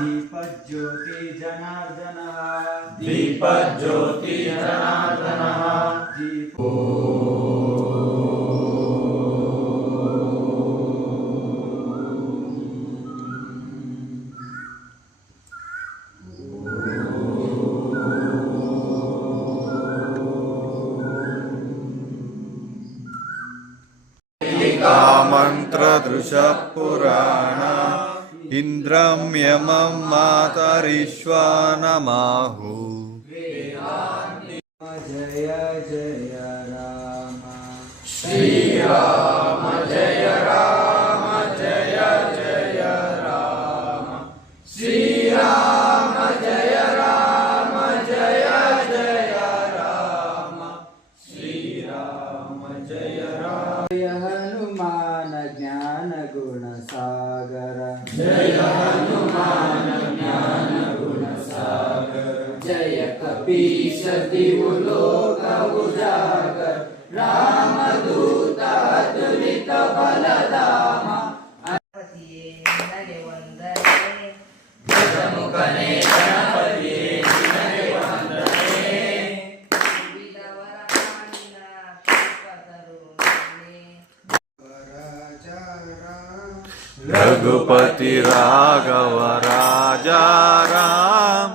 दीपज्योति जनार्दनः दीपज्योति जनार्दनः दीपो मंत्रदृशः पुराण इंद्रं यमं मातरिश्वानमाहु जय जय राम श्री राम जय राम जय जय राम श्री राम जय राम जय जय राम श्री राम जय राम जय हनुमान ज्ञान गुण सागर जय हनुमान ज्ञान गुण सागर जय कपीश दिवु लोक उजागर रामदूत अतुलित बलधाम ಗಣಪತಿಯೇ ನಿನಗೆ ವಂದನೆ ಗಜಮುಖನೇ ಗಣಪತಿಯೇ ನಿನಗೆ ವಂದನೆ ವಿಧವರ ಕಾಣಿನ ಕಲ್ಪತರು ನೀನೇ. रघुपति राघव राजा राम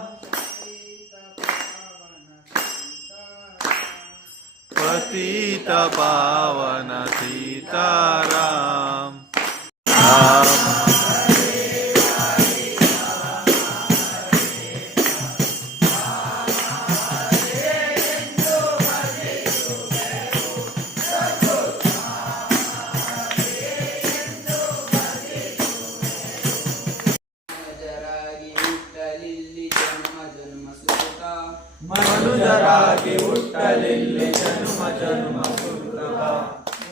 पतित पावन सीताराम राम ಮನುಜರಾಗಿ ಹುಟ್ಟಲಿಲ್ಲಿ ಜನ್ಮ ಜನ್ಮ ಸುಕೃತ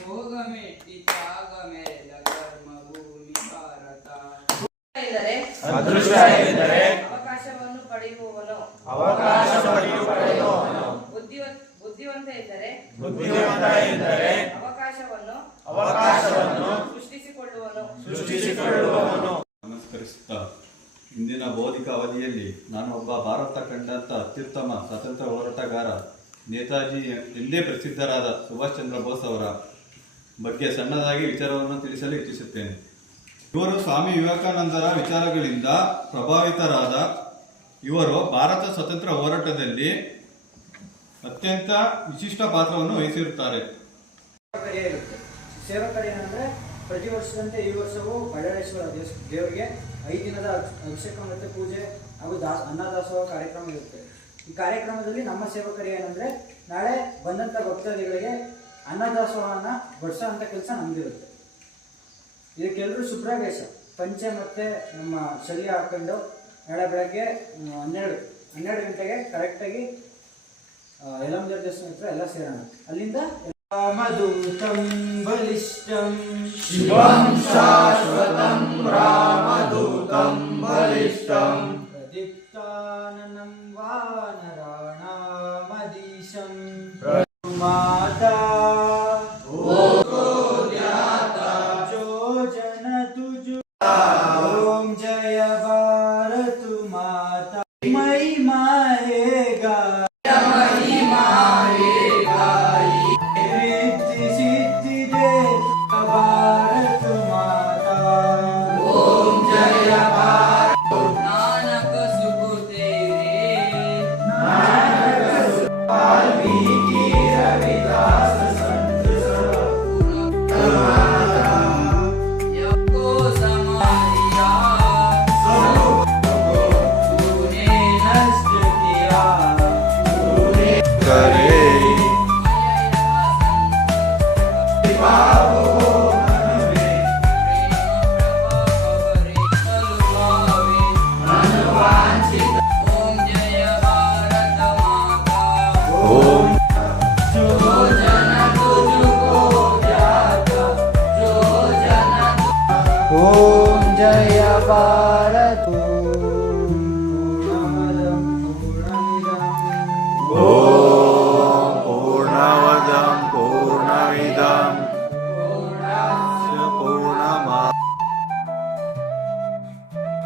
ಭೋಗಮೆಟ್ಟಿ ತ್ಯಾಗ ಮೆರೆದ ಕರ್ಮ ಭೂಮಿ ಭಾರತ ಎಂದರೆ ಅದೃಷ್ಟ ಎಂದರೆ ಅವಕಾಶವನ್ನು ಪಡೆಯುವವನು ಅವಕಾಶ ಪಡೆಯುವವನು ಬುದ್ಧಿವಂತ ಎಂದರೆ ಬುದ್ಧಿವಂತ ಎಂದರೆ ಅವಕಾಶವನ್ನು ಸೃಷ್ಟಿಸಿಕೊಳ್ಳುವನು. ನಮಸ್ಕರಿಸುತ್ತಾ ಇಂದಿನ ಬೌದ್ಧಿಕ ಅವಧಿಯಲ್ಲಿ ನಾನು ಒಬ್ಬ ಭಾರತ ಕಂಡಂತ ಅತ್ಯುತ್ತಮ ಸ್ವಾತಂತ್ರ್ಯ ಹೋರಾಟಗಾರ ನೇತಾಜಿ ಎಂದೇ ಪ್ರಸಿದ್ಧರಾದ ಸುಭಾಷ್ ಚಂದ್ರ ಬೋಸ್ ಅವರ ಬಗ್ಗೆ ಸಣ್ಣದಾಗಿ ವಿಚಾರವನ್ನು ತಿಳಿಸಲು ಇಚ್ಛಿಸುತ್ತೇನೆ. ಇವರು ಸ್ವಾಮಿ ವಿವೇಕಾನಂದರ ವಿಚಾರಗಳಿಂದ ಪ್ರಭಾವಿತರಾದ ಇವರು ಭಾರತ ಸ್ವಾತಂತ್ರ್ಯ ಹೋರಾಟದಲ್ಲಿ ಅತ್ಯಂತ ವಿಶಿಷ್ಟ ಪಾತ್ರವನ್ನು ವಹಿಸಿರುತ್ತಾರೆ. ಸೇವಾ ಕಾರ್ಯ ಏನಂದ್ರೆ ಪ್ರತಿ ವರ್ಷದಂತೆ ಈ ವರ್ಷವೂ ಬಳ್ಳಾಳೇಶ್ವರ ದೇವರಿಗೆ 5 ದಿನದ ಅಭಿಷೇಕ ಮತ್ತು ಪೂಜೆ ಹಾಗೂ ಅನ್ನದಾಸೋಹ ಕಾರ್ಯಕ್ರಮ ಇರುತ್ತೆ. ಈ ಕಾರ್ಯಕ್ರಮದಲ್ಲಿ ನಮ್ಮ ಸೇವಾ ಕಾರ್ಯ ಏನಂದ್ರೆ ನಾಳೆ ಬಂದಂತ ಭಕ್ತಾದಿಗಳಿಗೆ ಅನ್ನದಾಸೋಹನ ಬಡಿಸೋ ಅಂತ ಕೆಲಸ ನಮ್ದಿರುತ್ತೆ. ಇದಕ್ಕೆಲ್ಲರೂ ಶುಭ್ರವೇಶ ಪಂಚೆ ಮತ್ತೆ ನಮ್ಮ ಶಲ್ಯ ಹಾಕೊಂಡು ನಾಳೆ ಬೆಳಗ್ಗೆ 12 ಗಂಟೆಗೆ ಕರೆಕ್ಟಾಗಿ ಯಲಂಜರ ದೇವಸ್ಥಾನ ಹತ್ರ ಎಲ್ಲ ಸೇರೋಣ. ಅಲ್ಲಿಂದ ರಾಮದೂತಂ ಬಲಿಷ್ಠಂ ಶಿವಂ ಶಾಶ್ವತಂ ರಾಮದೂತಂ ಬಲಿಷ್ಠಂ ಪ್ರದೀಪ್ತಾನನಂ ವಾನರಾಣಾಮದೀಶಂ ಮಾತಾ जो जन तुझ ओम जय भारत माता महिमा है रिद्धि सिद्धि दे भारत माता ओम जय भारत ನಾನಕ ಸುಖ ತೇರೆ वाल्मीकि रविदास संत ಯಕ್ಕೋ ಸಮಾರಿಯಾ तूने नष्ट किया करे ಓಂ ಜಯ ಭಾರತ ಮಾತಾ ओम जो जन तुझको जाता जो जन ओम जय भारत